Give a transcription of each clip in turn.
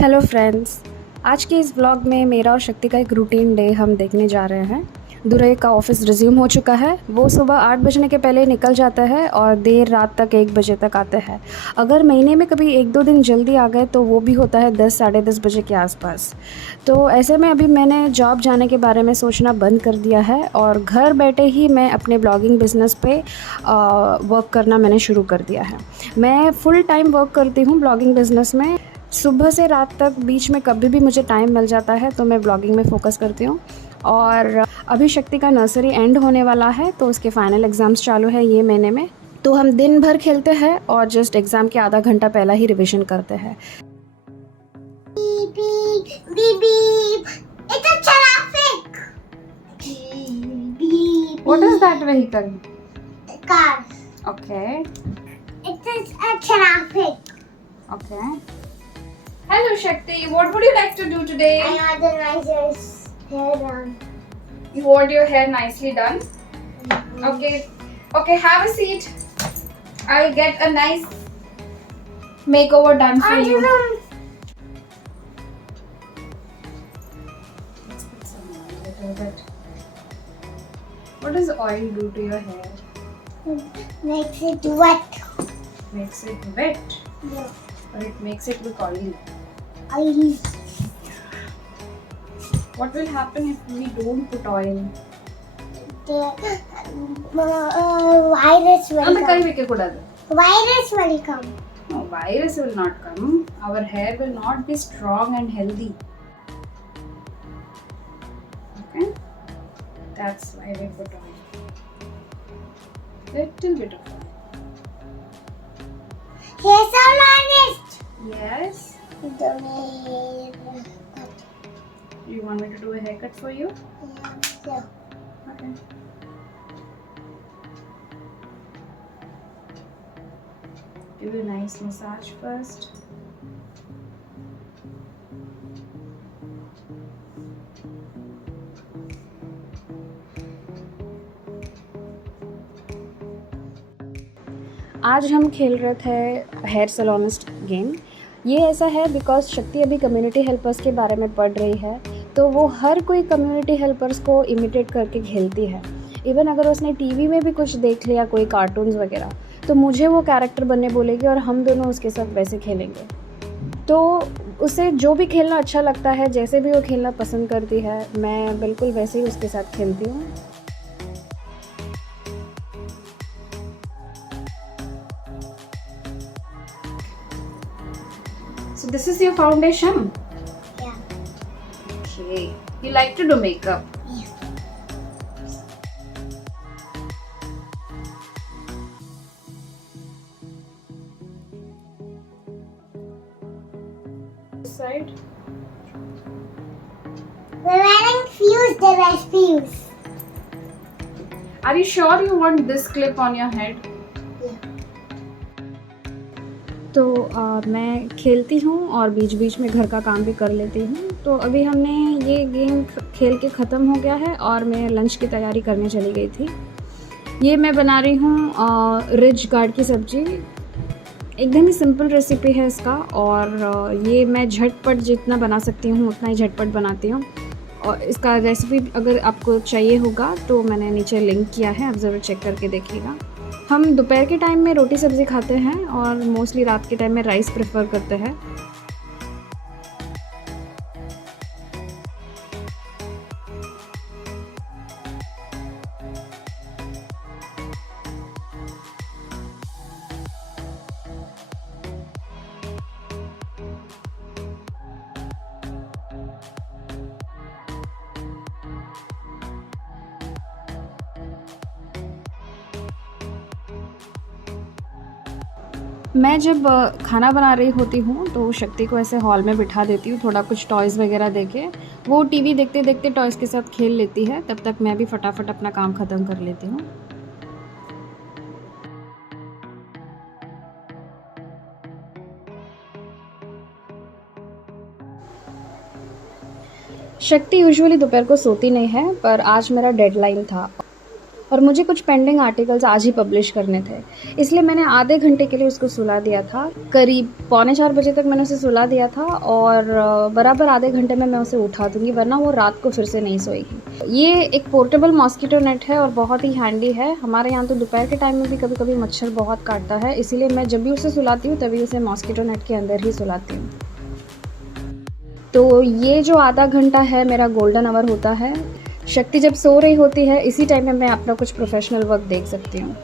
Hello friends. आज के इस व्लॉग में मेरा और शक्ति का एक रूटीन डे हम देखने जा रहे हैं। दूल्हे का ऑफिस रिज्यूम हो चुका है। वो सुबह 8 बजने के पहले निकल जाता है और देर रात तक 1 बजे तक आते हैं। अगर महीने में कभी 1-2 दिन जल्दी आ गए तो वो भी होता है 10 साढ़े 10 बजे के आसपास। तो ऐसे में अभी मैंने जॉब जाने के बारे में सोचना बंद कर दिया है और घर बैठे ही मैं अपने ब्लॉगिंग बिज़नेस पे वर्क करना मैंने शुरू कर दिया है। मैं फुल टाइम वर्क करती हूँ ब्लॉगिंग बिज़नेस में। सुबह से रात तक बीच में कभी भी मुझे टाइम मिल जाता है तो मैं ब्लॉगिंग में फ़ोकस करती हूँ। और अभी शक्ति का नर्सरी एंड होने वाला है तो उसके फाइनल एग्ज़ाम्स चालू है ये महीने में। तो हम दिन भर खेलते हैं और जस्ट एग्ज़ाम के आधा घंटा पहला ही रिविज़न करते हैं। Beep, beep, beep, beep. It's a traffic. Beep, beep, What is that vehicle? car. Okay. It is a traffic. Okay. Hello Shakti, what would you like to do today? I want the nicest hair done. You want your hair nicely done? Okay. Okay, have a seat. I'll get a nice makeover done for you. Let's put some oil, little bit. What does oil do to your hair? Makes it wet. Makes it wet, Yeah. or it makes it look oily. Oily. What will happen if we don't put oil? The virus will And the come. kai kodadu. Virus will come. No, virus will not come. Our hair will not be strong and healthy. Okay? That's why we put oil. Little bit of oil. Hair salonist. Yes. The way. You want me to do a haircut for you? Yeah. Okay. Give you a nice massage first. आज हम खेल रहे थे हेयर सलोनिस्ट गेम। ये ऐसा है बिकॉज शक्ति अभी कम्युनिटी हेल्पर्स के बारे में पढ़ रही है तो वो हर कोई कम्युनिटी हेल्पर्स को इमिटेट करके खेलती है। इवन अगर उसने टीवी में भी कुछ देख लिया कोई कार्टून्स वगैरह तो मुझे वो कैरेक्टर बनने बोलेगी और हम दोनों उसके साथ वैसे खेलेंगे। तो उसे जो भी खेलना अच्छा लगता है, जैसे भी वो खेलना पसंद करती है, मैं बिल्कुल वैसे ही उसके साथ खेलती हूँ। So this is your foundation? Yeah. Okay. You like to do makeup? Yeah. This side? We're wearing fuse, the best fuse. Are you sure you want this clip on your head? तो मैं खेलती हूँ और बीच बीच में घर का काम भी कर लेती हूँ। तो अभी हमने ये गेम खेल के ख़त्म हो गया है और मैं लंच की तैयारी करने चली गई थी। ये मैं बना रही हूँ रिच गार्ड की सब्ज़ी। एकदम ही सिंपल रेसिपी है इसका और ये मैं झटपट जितना बना सकती हूँ उतना ही झटपट बनाती हूँ। और इसका रेसिपी अगर आपको चाहिए होगा तो मैंने नीचे लिंक किया है, आप ज़रूर चेक करके देखिएगा। हम दोपहर के टाइम में रोटी सब्ज़ी खाते हैं और मोस्टली रात के टाइम में राइस प्रेफर करते हैं। मैं जब खाना बना रही होती हूँ तो शक्ति को ऐसे हॉल में बिठा देती हूँ, थोड़ा कुछ टॉयज़ वगैरह देके। वो टीवी देखते देखते टॉयज़ के साथ खेल लेती है, तब तक मैं भी फटाफट अपना काम ख़त्म कर लेती हूँ। शक्ति यूजुअली दोपहर को सोती नहीं है पर आज मेरा डेडलाइन था और मुझे कुछ पेंडिंग आर्टिकल्स आज ही पब्लिश करने थे, इसलिए मैंने आधे घंटे के लिए उसको सुला दिया था। करीब 3:45 तक मैंने उसे सुला दिया था और बराबर आधे घंटे में मैं उसे उठा दूंगी, वरना वो रात को फिर से नहीं सोएगी। ये एक पोर्टेबल मॉस्किटो नेट है और बहुत ही हैंडी है। हमारे यहाँ तो दोपहर के टाइम में भी कभी कभी मच्छर बहुत काटता है, इसीलिए मैं जब भी उसे सुलाती हूँ तभी उसे मॉस्किटो नेट के अंदर ही सुलाती हूँ। तो ये जो आधा घंटा है मेरा गोल्डन आवर होता है। शक्ति जब सो रही होती है इसी टाइम में मैं अपना कुछ प्रोफेशनल वर्क देख सकती हूँ।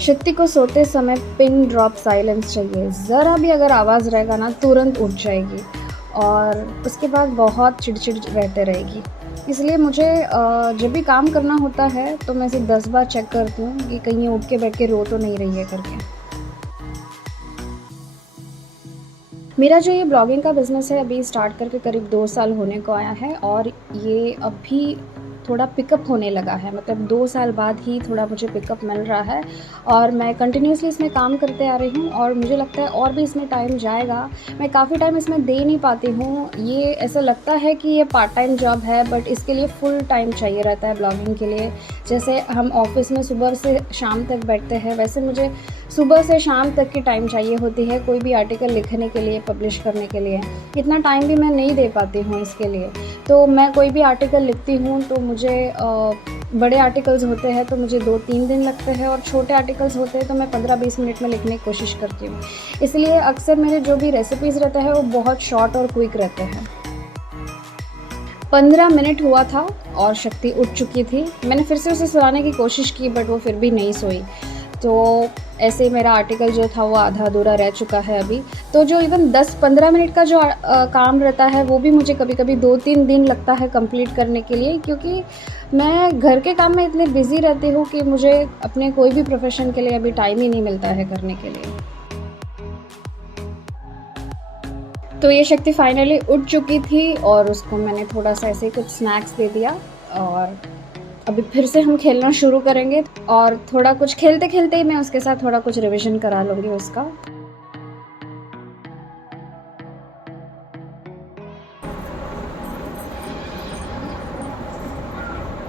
शक्ति को सोते समय पिन ड्रॉप साइलेंस चाहिए। ज़रा भी अगर आवाज़ रहेगा ना तुरंत उठ जाएगी और उसके बाद बहुत चिड़चिड़ रहते रहेगी। इसलिए मुझे जब भी काम करना होता है तो मैं इसे 10 बार चेक करती हूँ कि कहीं उठ के बैठ के रो तो नहीं रही है करके। मेरा जो ये ब्लॉगिंग का बिज़नेस है अभी स्टार्ट करके करीब 2 साल होने को आया है और ये अभी थोड़ा पिकअप होने लगा है, मतलब 2 साल बाद ही थोड़ा मुझे पिकअप मिल रहा है और मैं कंटिन्यूसली इसमें काम करते आ रही हूँ और मुझे लगता है और भी इसमें टाइम जाएगा। मैं काफ़ी टाइम इसमें दे नहीं पाती हूँ। ये ऐसा लगता है कि ये पार्ट टाइम जॉब है, बट इसके लिए फुल टाइम चाहिए रहता है ब्लॉगिंग के लिए। जैसे हम ऑफिस में सुबह से शाम तक बैठते हैं, वैसे मुझे सुबह से शाम तक की टाइम चाहिए होती है कोई भी आर्टिकल लिखने के लिए, पब्लिश करने के लिए। इतना टाइम भी मैं नहीं दे पाती हूँ इसके लिए। तो मैं कोई भी आर्टिकल लिखती हूँ तो मुझे बड़े आर्टिकल्स होते हैं तो मुझे 2-3 दिन लगते हैं और छोटे आर्टिकल्स होते हैं तो मैं 15-20 मिनट में लिखने की कोशिश करती हूँ। इसलिए अक्सर मेरे जो भी रेसिपीज़ रहते हैं वो बहुत शॉर्ट और क्विक रहते हैं। 15 मिनट हुआ था और शक्ति उठ चुकी थी। मैंने फिर से उसे सुलाने की कोशिश की बट वो फिर भी नहीं सोई। तो ऐसे मेरा आर्टिकल जो था वो आधा अधूरा रह चुका है अभी। तो जो इवन 10-15 मिनट का जो काम रहता है वो भी मुझे कभी कभी 2-3 दिन लगता है कंप्लीट करने के लिए, क्योंकि मैं घर के काम में इतनी बिज़ी रहती हूँ कि मुझे अपने कोई भी प्रोफेशन के लिए अभी टाइम ही नहीं मिलता है करने के लिए। तो ये शक्ति फाइनली उठ चुकी थी और उसको मैंने थोड़ा सा ऐसे कुछ स्नैक्स दे दिया और अभी फिर से हम खेलना शुरू करेंगे और थोड़ा कुछ खेलते खेलते ही मैं उसके साथ थोड़ा कुछ रिवीजन करा लूँगी उसका।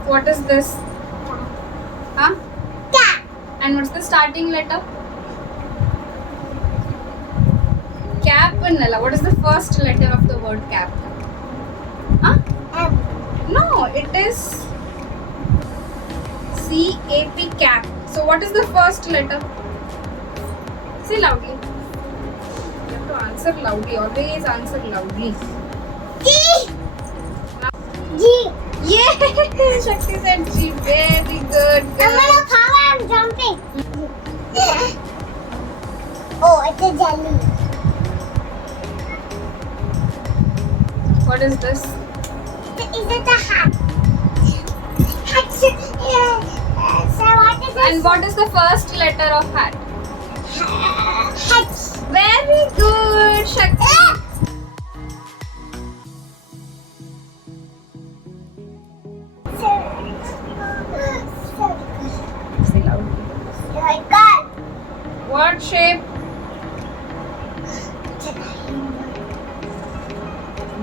What is this? Huh? Cat. And what's the starting letter? Campanella. What is the first letter of the word cap? Huh? M. No, it is C-A-P, cap. So what is the first letter? Say loudly. You have to answer loudly. Always answer loudly. G. G. Yeah, Shakti said G. Very good. I'm gonna power. I'm jumping. Oh, it's a jelly. What is this? Is it a hat? Hat. So what is this? And what is the first letter of hat? Hat. Very good, Shakti. Say loudly. Circle. What shape?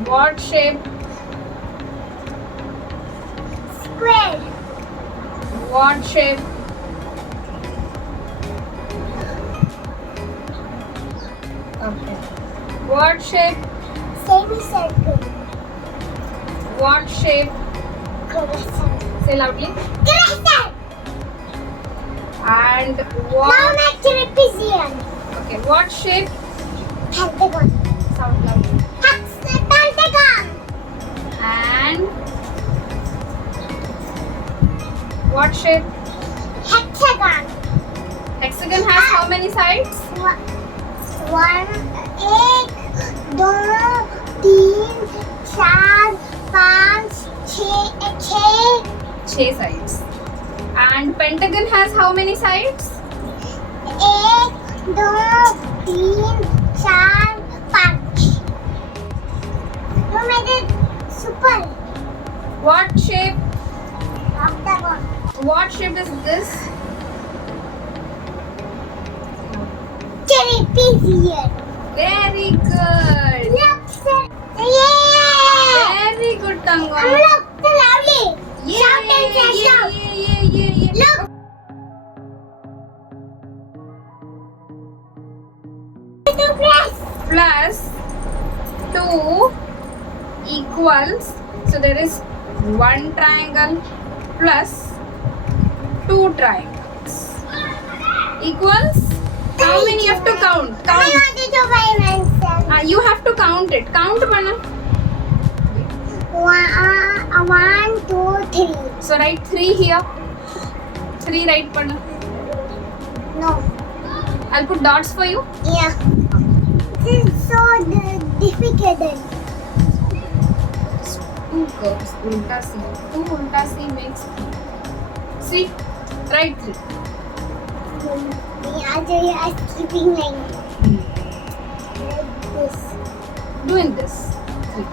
What shape? Square. What shape? Okay. What shape? Semicircle. What shape? Crescent. Say loudly. Crescent. And Now what? make trapezium. Okay. What shape? Pentagon. Sound loudly. Pentagon. And what shape? Hexagon. Hexagon has how many sides? One, एक, दो, तीन, चार, पाँच, छः 6 sides. And pentagon has how many sides? एक, दो, तीन, चार, पाँच. You made it super. What shape? Octagon. What shape is this? Trapezium. Very good. Look, sir. ये equals, so there is one triangle plus two triangles equals, how many you have to count? I wanted to buy myself. You have to count it. Count mana. 1, 2, 3. So write 3 here. 3 write mana. No. I'll put dots for you. Yeah. This is so difficult. Two curves. Ulta C. 2 ulta C makes 3. See? Write 3. Yeah, they are keeping like this. Doing this. 3.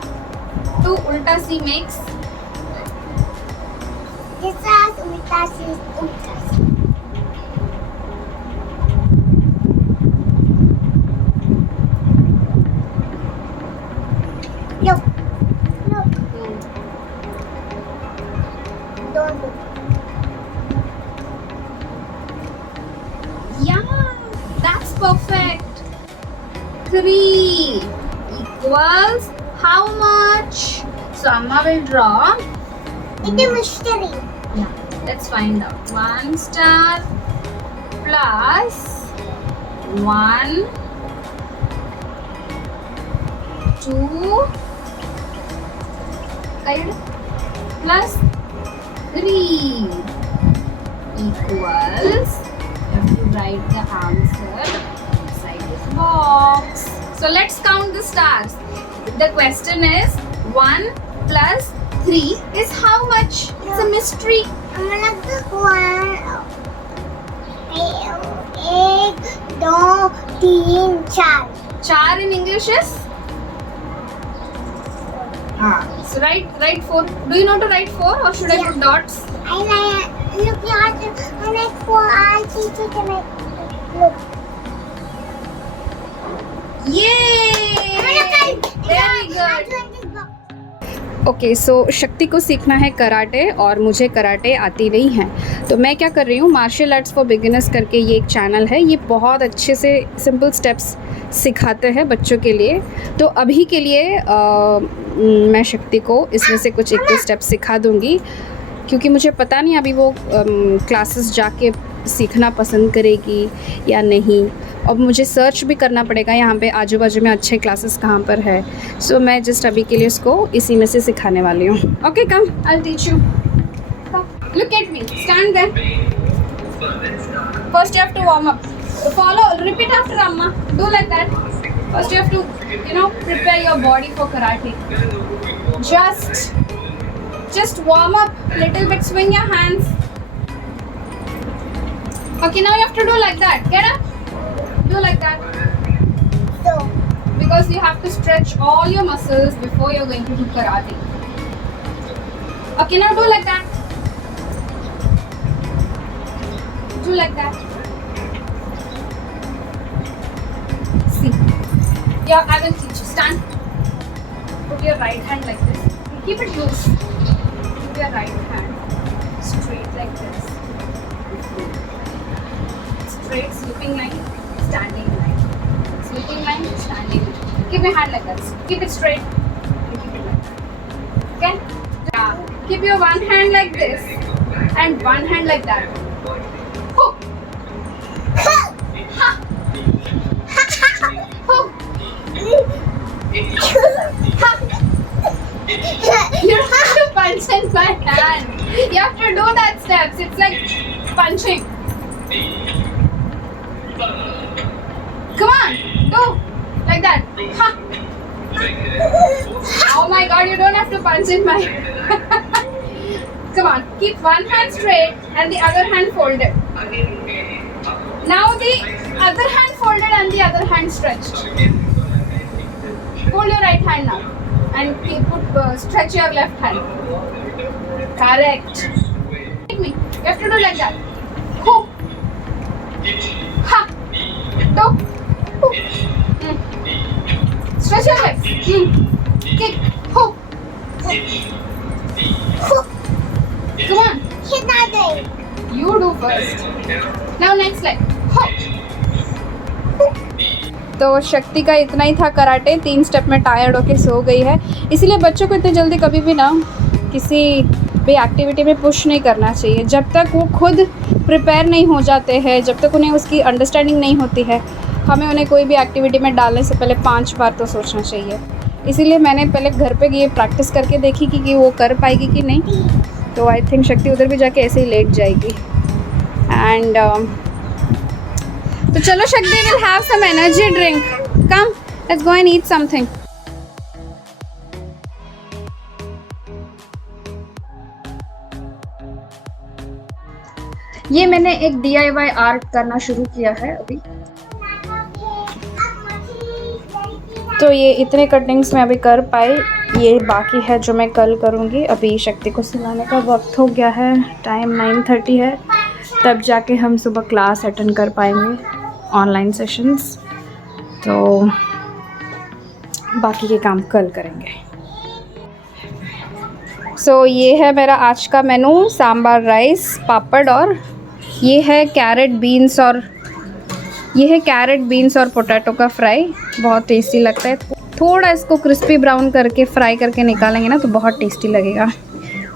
2 ulta C makes. This is ulta C. Look. Look. Don't look. Yeah, that's perfect. 3 equals how much? So Amma will draw. It's a mystery. Yeah, let's find out. 1 star plus 1, 2 plus 3 equals, you have to write the answer inside this box. So let's count the stars. The question is 1 plus 3 is how much? It's a mystery. I'm gonna go 1, 2, 3, 4. 4 in English is? So write 4. Do you know to write 4 or should I Yeah. put dots? I like look at I like 4. I teach it to make look. Yay! Very good. Okay so शक्ति को सीखना है कराटे और मुझे कराटे आती नहीं है, तो मैं क्या कर रही हूँ, मार्शल आर्ट्स फॉर बिगिनर्स करके ये एक चैनल है, ये बहुत अच्छे से सिंपल स्टेप्स सिखाते हैं बच्चों के लिए। तो अभी के लिए मैं शक्ति को इसमें से कुछ एक दो स्टेप्स सिखा दूँगी, क्योंकि मुझे पता नहीं अभी वो क्लासेस जाके सीखना पसंद करेगी या नहीं, और मुझे सर्च भी करना पड़ेगा यहाँ पे आजू बाजू में अच्छे क्लासेस कहाँ पर है। सो मैं जस्ट अभी के लिए उसको इसी में से सिखाने वाली हूँ। Okay come, I will teach you. Look at me, stand there. First you have to warm up, follow, repeat after अम्मा, do like that. First you have to prepare your body for karate. Just warm up, little bit, swing your hands. Okay, now you have to do like that. Get up. Do like that. So Because you have to stretch all your muscles before you're going to do karate. Okay, now do like that. Do like that. See. Yeah, I will teach you. Stand. Put your right hand like this. Keep it loose. Keep your right hand straight like this. Straight, slipping line, standing line. Slipping line, standing line. Keep your hand like this. Keep it straight. Keep it like that. Okay? Yeah. Keep your one hand like this and one hand like that. Hook. Ha. Hook. Ha. You don't have to punch in my hand. You have to do that steps. It's like punching. Come on, do like that. Ha. Oh my God, you don't have to punch in my. Come on, keep one hand straight and the other hand folded. Now the other hand folded and the other hand stretched. Hold your right hand now and stretch your left hand. Correct. Hit me. You have to do like that. Ho. Ha. Do. Ho. Stretch your legs. Kick. Ho. hook. Come on. Hit that leg. You do first. Now next leg. Ho. तो शक्ति का इतना ही था कराटे, 3 स्टेप में टायर्ड होके सो गई है। इसीलिए बच्चों को इतने जल्दी कभी भी ना किसी भी एक्टिविटी में पुश नहीं करना चाहिए। जब तक वो खुद प्रिपेयर नहीं हो जाते हैं, जब तक उन्हें उसकी अंडरस्टैंडिंग नहीं होती है, हमें उन्हें कोई भी एक्टिविटी में डालने से पहले 5 बार तो सोचना चाहिए। इसीलिए मैंने पहले घर पे ये प्रैक्टिस करके देखी कि वो कर पाएगी कि नहीं। तो आई थिंक शक्ति उधर भी जाके ऐसे ही लेट जाएगी। एंड तो चलो Shakti, will have some energy drink, come let's go and eat something. ये मैंने एक DIY आर्ट करना शुरू किया है अभी। तो ये इतने कटिंग्स मैं अभी कर पाई, ये बाकी है जो मैं कल करूँगी। अभी शक्ति को सुलाने का वक्त हो गया है, टाइम 9:30 है, तब जाके हम सुबह क्लास अटेंड कर पाएंगे, ऑनलाइन सेशंस। तो बाकी के काम कल करेंगे। सो ये है मेरा आज का मेनू, सांभर राइस, पापड़, और ये है कैरेट बीन्स और पोटैटो का फ्राई। बहुत टेस्टी लगता है। थोड़ा इसको क्रिस्पी ब्राउन करके फ्राई करके निकालेंगे ना तो बहुत टेस्टी लगेगा।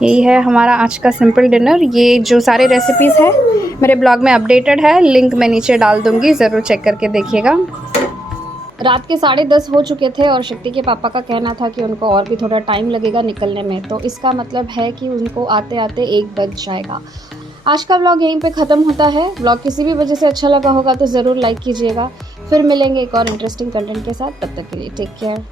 यही है हमारा आज का सिंपल डिनर। ये जो सारे रेसिपीज़ है मेरे ब्लॉग में अपडेटेड है, लिंक मैं नीचे डाल दूँगी, ज़रूर चेक करके देखिएगा। रात के 10:30 हो चुके थे और शक्ति के पापा का कहना था कि उनको और भी थोड़ा टाइम लगेगा निकलने में, तो इसका मतलब है कि उनको आते आते 1 बज जाएगा। आज का व्लॉग यहीं पे ख़त्म होता है। व्लॉग किसी भी वजह से अच्छा लगा होगा तो ज़रूर लाइक कीजिएगा। फिर मिलेंगे एक और इंटरेस्टिंग कंटेंट के साथ, तब तक के लिए टेक केयर।